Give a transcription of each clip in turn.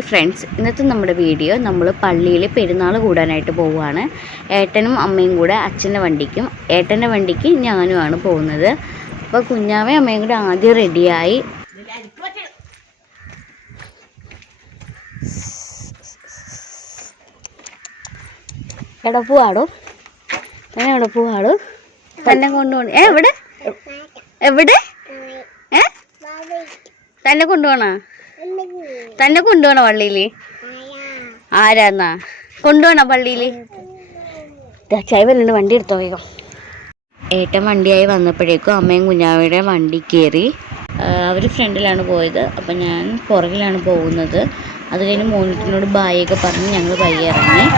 Hi friends, ഇന്നത്തെ നമ്മുടെ video നമ്മൾ പള്ളിയിൽ പെരുന്നാൾ കൂടാനായിട്ട് പോവുകയാണ്. ഏട്ടനും അമ്മയും കൂടെ അച്ഛൻ്റെ വണ്ടിക്കും ഏട്ടൻ്റെ വണ്ടിക്ക് ഞാനുമാണ് പോകുന്നത്. അപ്പോൾ കുഞ്ഞാവയും അമ്മയും കൂടെ ആദ്യം റെഡിയായി. എവിടെ പോവാടോ? എവിടെ പോവാടോ? തന്നെ കൊണ്ടുപോകണം. എവിടെ എവിടെ തന്നെ കൊണ്ടുപോകണ? തന്നെ കൊണ്ടുപോകണ പള്ളിയിൽ? ആരാന്നാ കൊണ്ടുപോകണ പള്ളിയിൽ? ചൈവലുണ്ട്, വണ്ടി എടുത്തോ വേഗം. ഏട്ടൻ വണ്ടിയായി വന്നപ്പോഴേക്കും അമ്മയും കുഞ്ഞാവയുടെ വണ്ടി കയറി. അവർ ഫ്രണ്ടിലാണ് പോയത്, അപ്പം ഞാൻ പുറകിലാണ് പോകുന്നത്. അത് കഴിഞ്ഞ് മോനിറ്റിനോട് ബായൊക്കെ പറഞ്ഞ് ഞങ്ങൾ പയ്യെ ഇറങ്ങി.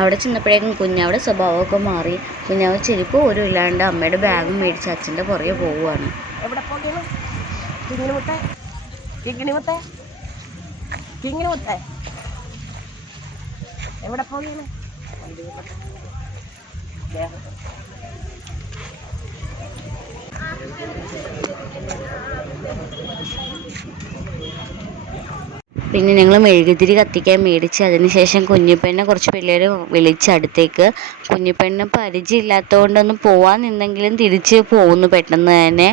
അവിടെ ചെന്നപ്പോഴേക്കും കുഞ്ഞാവിടെ സ്വഭാവമൊക്കെ മാറി. കുഞ്ഞാവ് ചെരുപ്പ് പോലും ഇല്ലാണ്ട് അമ്മയുടെ ബാഗും മേടിച്ച് അച്ഛൻ്റെ പുറകെ പോവുകയാണ്. പിന്നെ ഞങ്ങൾ മെഴുകുതിരി കത്തിക്കാൻ മേടിച്ച് അതിനുശേഷം കുഞ്ഞിപ്പെണ്ണെ കുറച്ച് പിള്ളേർ വിളിച്ചടുത്തേക്ക്. കുഞ്ഞിപ്പെണ്ണ് പരിചയമില്ലാത്തതുകൊണ്ടൊന്നും പോവാൻ നിന്നെങ്കിലും തിരിച്ച് പോകുന്നു പെട്ടെന്ന് തന്നെ.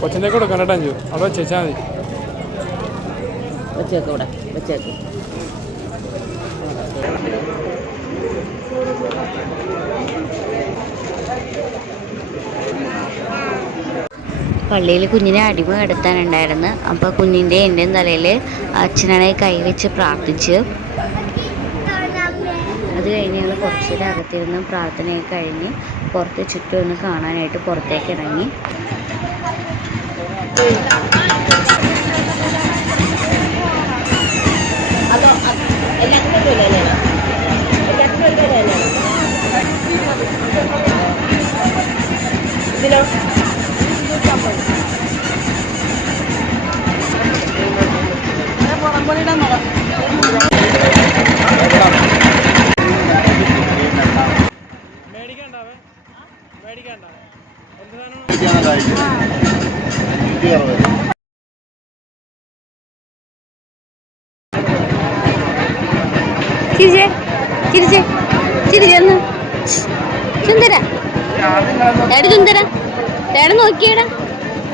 കൊച്ചിൻ്റെ കൂടെ കണ്ടിട്ടു അവിടെ വെച്ചാൽ മതി. വെച്ചേക്കൂടെ വെച്ചേക്കും. പള്ളിയിൽ കുഞ്ഞിനെ അടിമ കിടത്താനുണ്ടായിരുന്നു. അപ്പോൾ കുഞ്ഞിൻ്റെ എൻ്റെയും തലയിൽ അച്ഛനാണെങ്കിൽ കൈവച്ച് പ്രാർത്ഥിച്ച്. അത് കഴിഞ്ഞ് ഞങ്ങൾ കുറച്ച് നേരം അകത്തിരുന്ന് പ്രാർത്ഥനയൊക്കെ കഴിഞ്ഞ് പുറത്ത് ചുറ്റും ഒന്ന് കാണാനായിട്ട് പുറത്തേക്ക് ഇറങ്ങി. അതോ ഇതിലോ ചിരിച്ചേ ചിരിച്ചേ ചിരിച്ചെന്ന് സുന്ദര എവിടെ സുന്ദര എവിടെ നോക്കിയടാ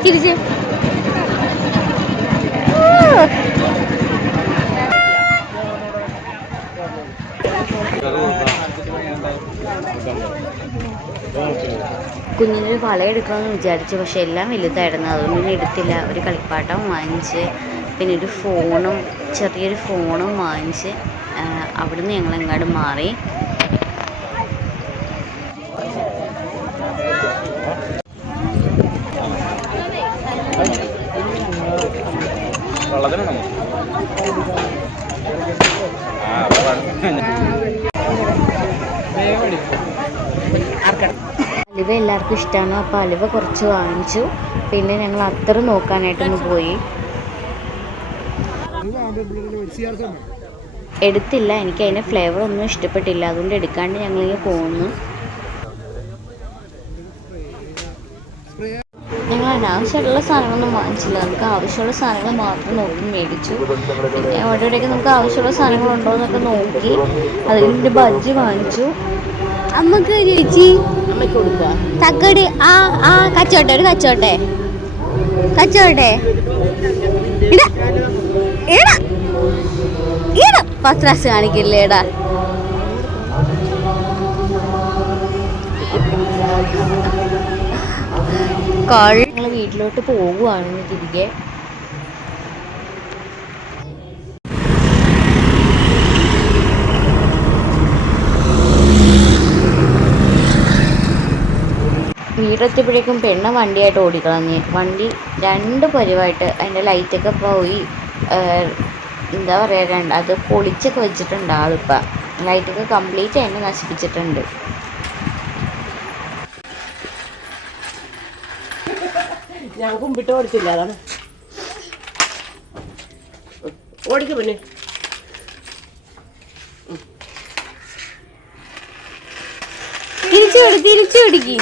ചിരിച്ചേ. കുഞ്ഞിനൊരു വളയെടുക്കണമെന്ന് വിചാരിച്ചു, പക്ഷെ എല്ലാം വലുതായിരുന്നു, അതൊന്നും എടുത്തില്ല. ഒരു കളിപ്പാട്ടം വാങ്ങിച്ച് പിന്നെ ഒരു ഫോണും ചെറിയൊരു ഫോണും വാങ്ങിച്ച് അവിടുന്ന് ഞങ്ങളെങ്ങാണ്ട് മാറി. അലുവ എല്ലാവർക്കും ഇഷ്ടമാണ്, അപ്പോൾ അലുവ കുറച്ച് വാങ്ങിച്ചു. പിന്നെ ഞങ്ങൾ അത്തറ് നോക്കാനായിട്ടൊന്ന് പോയി. എടുത്തില്ല, എനിക്ക് അതിൻ്റെ ഫ്ലേവർ ഒന്നും ഇഷ്ടപ്പെട്ടില്ല, അതുകൊണ്ട് എടുക്കാണ്ട് ഞങ്ങളിങ്ങനെ പോകുന്നു. ഞങ്ങൾ അനാവശ്യമായിട്ടുള്ള സാധനങ്ങളൊന്നും വാങ്ങിച്ചില്ല, നമുക്ക് ആവശ്യമുള്ള സാധനങ്ങൾ മാത്രം നോക്കി മേടിച്ചു. പിന്നെ അവിടെയൊക്കെ നമുക്ക് ആവശ്യമുള്ള സാധനങ്ങളുണ്ടോ എന്നൊക്കെ നോക്കി അതിൻ്റെ ബജ്ജി വാങ്ങിച്ചു. അമ്മക്ക് ചേച്ചി അമ്മയ്ക്ക് കൊടുക്കുക തക്കടി. കച്ചോട്ടെ, ഒരു കച്ചോട്ടെ കച്ചോട്ടെ ഇടാ ഇടാ ഇടാ പത്രാസ് കാണിക്കില്ലേടാ. ഞങ്ങൾ വീട്ടിലോട്ട് പോകുവാണ് തിരികെ. വീടെത്തിയപ്പോഴേക്കും പെണ്ണ വണ്ടിയായിട്ട് ഓടിക്കളഞ്ഞ്. വണ്ടി രണ്ട് പരിവായിട്ട് അതിൻ്റെ ലൈറ്റൊക്കെ പോയി. എന്താ പറയുക, അത് പൊളിച്ചൊക്കെ വെച്ചിട്ടുണ്ട് ആളിപ്പം. ലൈറ്റൊക്കെ കംപ്ലീറ്റ് അതിനെ നശിപ്പിച്ചിട്ടുണ്ട്. ഞാൻ കുമ്പിട്ട് ഓടിച്ചില്ല, അതാണ്. ഓടിക്കും പിന്നെ. തിരിച്ചു പിടിക്ക്.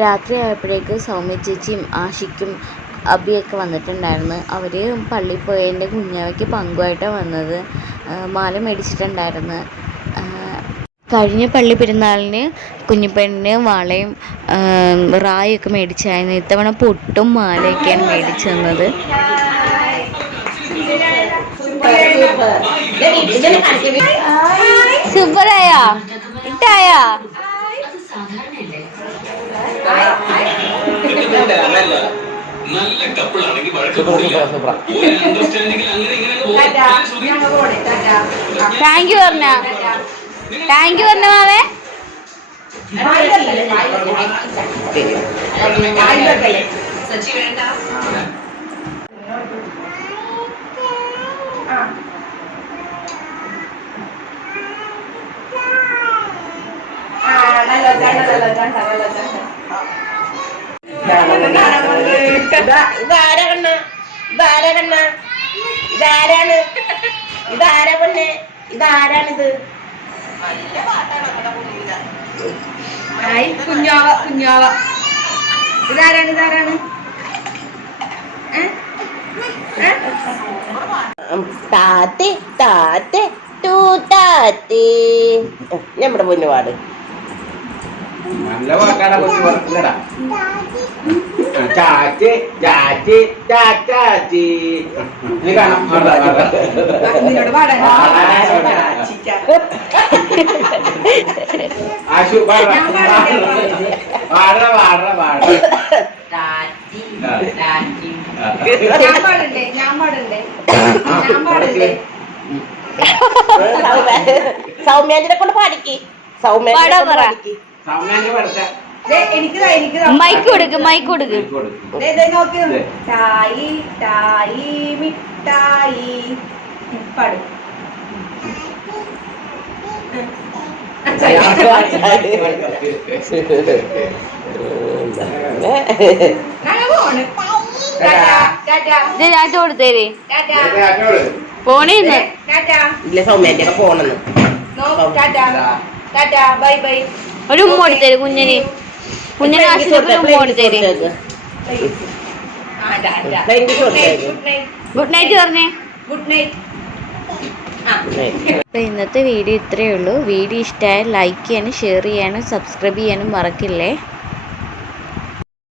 രാത്രി ആയപ്പോഴേക്ക് സൗമ്യ ചേച്ചിയും ആഷിക്കും അബിയൊക്കെ വന്നിട്ടുണ്ടായിരുന്നു. അവർ പള്ളിയിൽ പോയതിൻ്റെ കുഞ്ഞാവയ്ക്ക് പങ്കുമായിട്ടാണ് വന്നത്. മാല മേടിച്ചിട്ടുണ്ടായിരുന്നു. കഴിഞ്ഞ പള്ളി പെരുന്നാളിന് കുഞ്ഞിപ്പെണ്ണിന് വളയും റായൊക്കെ മേടിച്ചായിരുന്നു. ഇത്തവണ പൊട്ടും മാലയൊക്കെയാണ് മേടിച്ചു തന്നത്. സൂപ്പറായാ ഇട്ടായാ? താങ്ക് യു പറഞ്ഞ മാവേ. ഇതാരാണിത്? കുഞ്ഞാവ ഇതാരാണ്? താത്തി നമ്മുടെ പൊന്നുപാട് നല്ല പാട്ടാടാ കൊച്ചു പറഞ്ഞില്ലടാ. ചാച്ചി ചാച്ചി ചാച്ചാച്ചി നീ കാണാം. ആശു പാട സൗമ്യാജിനെ കൊണ്ട് പാടിക്ക്. സൗമ്യാജിനെ പഠിച്ച മൈക്ക് കൊടുക്ക്. ടായി മിഠായി പാടും. ഞാൻ കൊടുത്തേര് പോണേന്ന്. ഇല്ല, സൗമ്യാന്റെ ഒക്കെ പോണെന്ന്. ഒരു ഉമ്മ കൊടുത്തേര് കുഞ്ഞിന് ആശുപത്രി ഉമ്മ കൊടുത്തേര്. ഗുഡ് നൈറ്റ് പറഞ്ഞേ. Good night. അപ്പോൾ ഇന്നത്തെ വീഡിയോ ഇത്രയേ ഉള്ളൂ. വീഡിയോ ഇഷ്ടമായാൽ ലൈക്ക് ചെയ്യാനും ഷെയർ ചെയ്യാനും സബ്സ്ക്രൈബ് ചെയ്യാനും മറക്കില്ലേ.